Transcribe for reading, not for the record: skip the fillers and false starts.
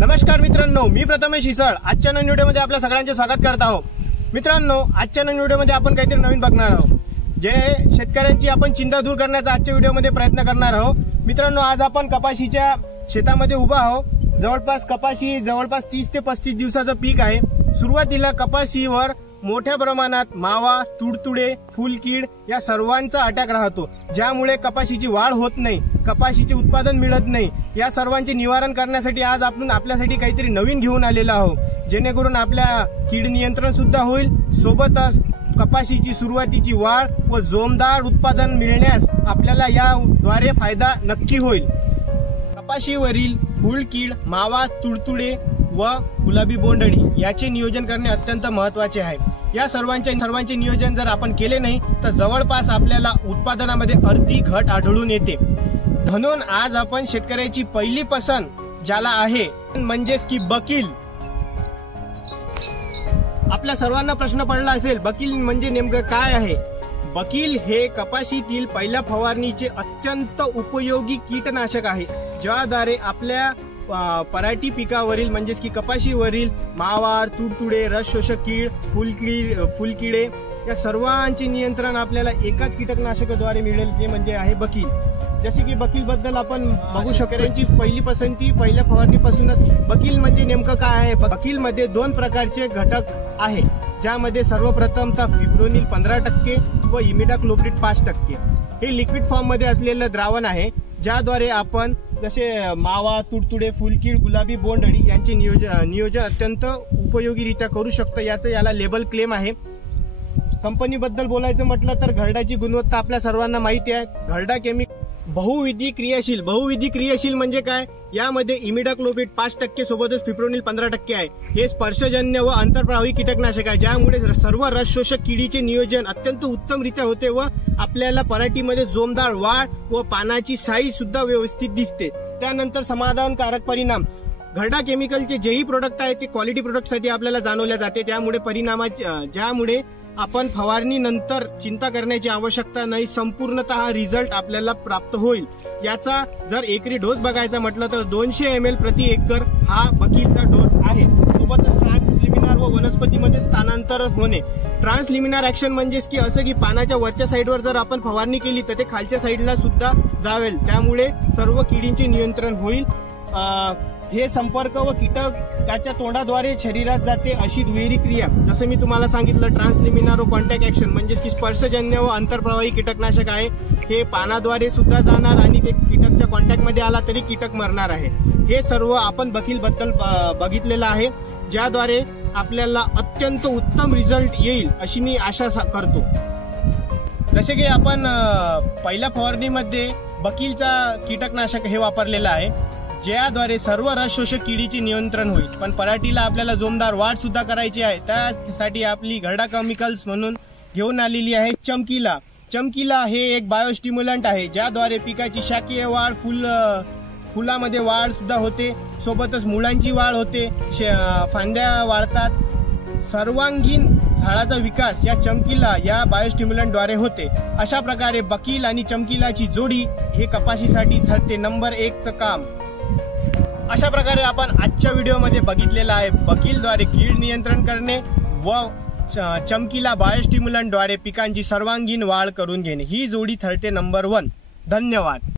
नमस्कार मित्रांनो, मी प्रथमेश हिसळ आजच्या नवीन व्हिडिओमध्ये आपल्या सगळ्यांचे स्वागत करत आहोत। मित्रांनो, आजच्या नवीन व्हिडिओमध्ये आपण काहीतरी नवीन बघणार आहोत, जे शेतकऱ्यांची आपण चिंता दूर करण्याचा आजच्या व्हिडिओमध्ये प्रयत्न करणार आहोत। मित्रांनो, आज आपण कपाशीच्या शेतामध्ये उभा आहोत। जवळपास कपाशी 30 ते 35 दिवसाचं पीक आहे। सुरुवातीला कपाशीवर मोठ्या प्रमाणात मावा, तुडतुडे, फुलकीड या सर्वांचा अटॅक राहतो, ज्यामुळे कपाशीची वाढ होत नाही, कपाशीचे उत्पादन मिळत नाही। या सर्वांचे निवारण करण्यासाठी आज आपण आपल्यासाठी काहीतरी नवीन घेऊन आलेलो आहोत, जेणेकरून आपल्या कीड नियंत्रण सुद्धा होईल, सोबतच कपाशीची सुरुवातीची वाढ व जोमदार उत्पादन मिळण्यास आपल्याला याद्वारे फायदा नक्की होईल। कपाशीवरील फुलकीड, मावा, तुडतुडे व गुलाबी बोंडअळी याचे नियोजन करणे अत्यंत महत्त्वाचे आहे। या सर्वांचे नियोजन जर आपण केले नाही तर जवळपास आपल्याला उत्पादनामध्ये अर्धी घट आढळून येते। म्हणून आज आपण शेतकऱ्याची पहिली पसंत ज्याला आहे म्हणजेच की बकील। आपल्या सर्वांना प्रश्न पडला असेल, बकील म्हणजे नेमकं काय आहे? बकील हे कपाशीतील पहिल्या फवारणीचे अत्यंत उपयोगी कीटनाशक आहे, ज्याद्वारे आपल्या पराठी पिकावरील म्हणजेच की कपाशीवरील मावा, तुडतुडे, रस शोषक कीड, फुलकिडे या सर्वांचे नियंत्रण आपल्याला एकाच कीटकनाशकाद्वारे मिळेल, जे म्हणजे आहे बकील। जसे की बकील बद्दल आपण बघू शकतो, यांची पहिली पसंती पहिल्या फवारणीपासूनच। बकील म्हणजे नेमकं काय आहे? बकील मध्ये 2 प्रकारचे घटक आहे, ज्यामध्ये सर्वप्रथमतः फिब्रोनिल 15% व इमिडाक्लोप्रिड 5%। हे लिक्विड फॉर्म मध्ये असलेलं द्रावण आहे, ज्याद्वारे आपण जसे मावा, तुडतुडे, फुलकीड, गुलाबी बोंडअळी यांचे नियोजन अत्यंत उपयोगीरित्या करू शकतो। याला लेबल क्लेम आहे। कंपनी बद्दल बोलायचं म्हटलं तर घरडाची गुणवत्ता आपल्या सर्वांना माहिती आहे। घरडा केमिकल बहुविधी क्रियाशील म्हणजे काय? यामध्ये इमिडाक्लोप्रिड 5% सोबतच फिब्रोनिल 15% आहे। हे स्पर्शजन्य व आंतरप्रवाही कीटकनाशक आहे, ज्यामुळे सर्व रस शोषक किडीचे नियोजन अत्यंत उत्तमरित्या होते व आपल्याला पराठीमध्ये जोमदार वाढ व पानाची साईज सुद्धा व्यवस्थित दिसते। त्यानंतर समाधानकारक परिणाम। घरडा केमिकलचे जेही प्रोडक्ट आहे ते क्वालिटी प्रोडक्टसाठी आपल्याला जाणवले जाते, ज्यामुळे आपण फवारणी नंतर चिंता करण्याची आवश्यकता नाही, संपूर्णतः रिझल्ट आपल्याला प्राप्त होईल। याचा जर एकरी डोस बघायचा म्हटलं तर 200 ml प्रति एकर हा बकीलचा डोस आहे। सोबतच ट्रान्सलिमिनार व वनस्पतीमध्ये स्थानांतर होणे। ट्रान्सलिमिनार ऍक्शन म्हणजेच की असं की पानाच्या वरच्या साईडवर जर आपण फवारणी केली तर ते खालच्या साईडला सुद्धा जावेल, त्यामुळे सर्व किडींचे नियंत्रण होईल। हे संपर्क व कीटक त्याच्या तोंडाद्वारे शरीरात जाते अशी दुहेरी क्रिया। जसं मी तुम्हाला सांगितलं, ट्रान्सलिमिनार व कॉन्टॅक्ट ऍक्शन म्हणजेच की स्पर्शजन्य व आंतरप्रवाही कीटकनाशक आहे। हे पानाद्वारे सुद्धा जाणार आणि ते कीटकच्या कॉन्टॅक्ट मध्ये आला तरी कीटक मरणार आहे। हे सर्व आपण बकील बद्दल बघितलेलं आहे, ज्याद्वारे आपल्याला अत्यंत उत्तम रिझल्ट येईल अशी मी आशा करतो। जसे की आपण पहिल्या फवारणीमध्ये बकीलचा कीटकनाशक हे वापरलेलं आहे, ज्याद्वारे सर्व रस शोषक किडीचे नियंत्रण होईल। पण पराठीला आपल्याला जोमदार वाढ सुद्धा करायची आहे, त्यासाठी आपली घरडा केमिकल्स म्हणून घेऊन आलेली आहे चमकीला। चमकीला हे एक बायोस्टिम्युलंट आहे, ज्याद्वारे पिकाची शाकीय वाढ, फुलामध्ये वाढ सुद्धा होते, सोबतच मुळांची वाढ होते, फांद्या वाढतात, सर्वांगीण झाडाचा विकास या चमकीला या बायोस्टिम्युलंट द्वारे होते। अशा प्रकारे बकील आणि चमकीलाची जोडी हे कपाशीसाठी ठरते नंबर 1चं काम। अशा प्रकारे आपण आजच्या व्हिडिओमध्ये बघितलेला आहे, बकीलद्वारे कीड नियंत्रण करणे व चमकीला बायोस्टिम्युलंट द्वारे पिकांची सर्वांगीण वाढ करून घेणे। ही जोडी ठरते नंबर 1। धन्यवाद।